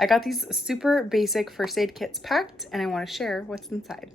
I got these super basic first aid kits packed, and I want to share what's inside.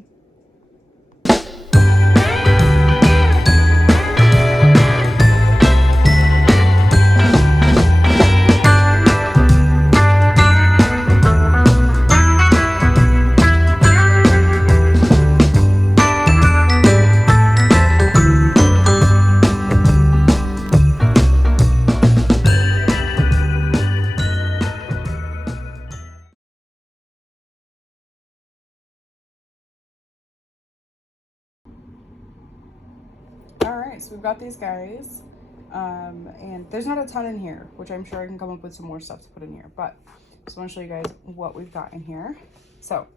All right, so we've got these guys, and there's not a ton in here, which I'm sure I can come up with some more stuff to put in here, but just want to show you guys what we've got in here. So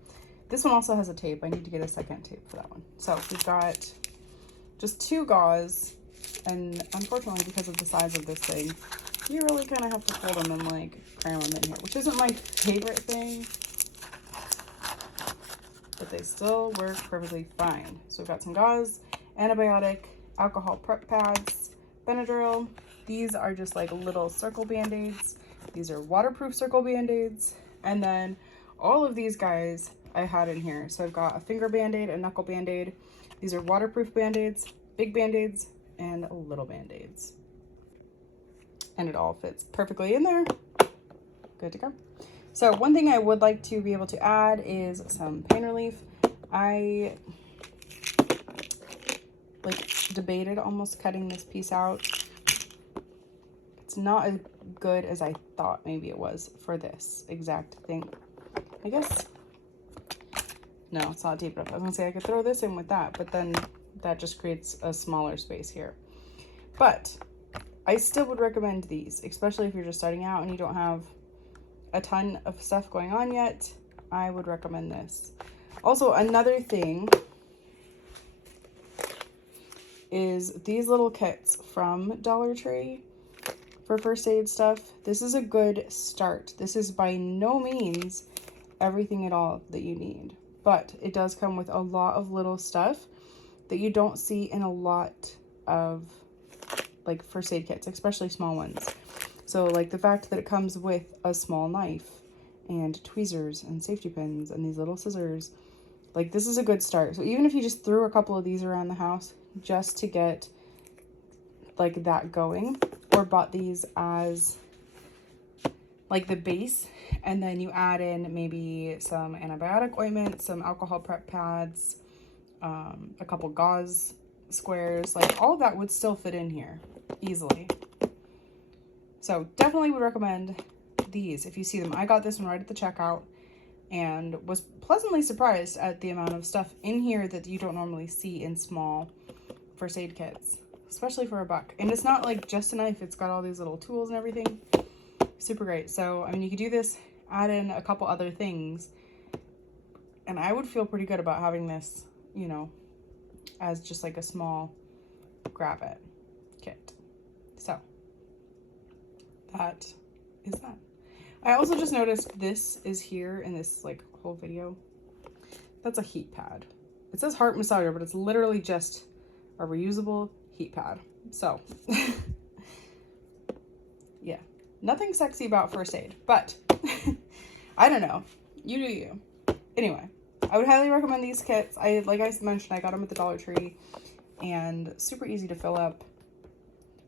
this one also has a tape. I need to get a second tape for that one. So we've got just 2 gauze, and unfortunately, because of the size of this thing, you really kind of have to fold them and like cram them in here, which isn't my favorite thing, but they still work perfectly fine. So we've got some gauze, antibiotic, alcohol prep pads, Benadryl. These are just like little circle band-aids. These are waterproof circle band-aids. And then all of these guys I had in here. So I've got a finger band-aid, a knuckle band-aid. These are waterproof band-aids, big band-aids, and little band-aids. And it all fits perfectly in there. Good to go. So one thing I would like to be able to add is some pain relief. I like debated almost cutting this piece out. It's not as good as I thought maybe it was for this exact thing. I guess, no, it's not deep enough. I was gonna say I could throw this in with that, but then that just creates a smaller space here. But I still would recommend these, especially if you're just starting out and you don't have a ton of stuff going on yet. I would recommend this. Also, another thing is these little kits from Dollar Tree for first aid stuff. This is a good start. This is by no means everything at all that you need, but it does come with a lot of little stuff that you don't see in a lot of like first aid kits, especially small ones. So like the fact that it comes with a small knife and tweezers and safety pins and these little scissors, like this is a good start. So even if you just threw a couple of these around the house just to get like that going, or bought these as like the base, and then you add in maybe some antibiotic ointment, some alcohol prep pads, a couple gauze squares, like all of that would still fit in here easily. So definitely would recommend these if you see them. I got this one right at the checkout and was pleasantly surprised at the amount of stuff in here that you don't normally see in small first aid kits, especially for $1. And it's not like just a knife, it's got all these little tools and everything. Super great. So I mean, you could do this, add in a couple other things, and I would feel pretty good about having this, you know, as just like a small grab it kit. So that is that. I also just noticed this is here in this like whole video. That's a heat pad. It says heart massager, but it's literally just a reusable heat pad. So yeah, nothing sexy about first aid, but I don't know, you do you. Anyway, I would highly recommend these kits. Like I mentioned, I got them at the Dollar Tree and super easy to fill up.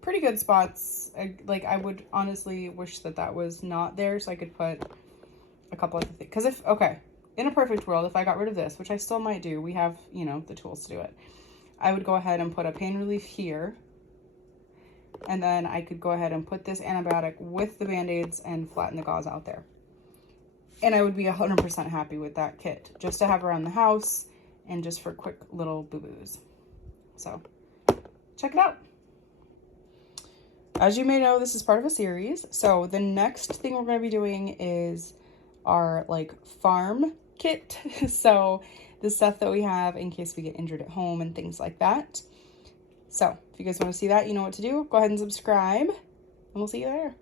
Pretty good spots. I would honestly wish that that was not there so I could put a couple other things. Because if, okay, in a perfect world, if I got rid of this, which I still might do, we have, you know, the tools to do it, I would go ahead and put a pain relief here. And then I could go ahead and put this antibiotic with the band-aids and flatten the gauze out there. And I would be 100% happy with that kit, just to have around the house and just for quick little boo-boos. So check it out. As you may know, this is part of a series. So the next thing we're going to be doing is our like farm kit. So the stuff that we have in case we get injured at home and things like that. So if you guys want to see that, you know what to do. Go ahead and subscribe and we'll see you there.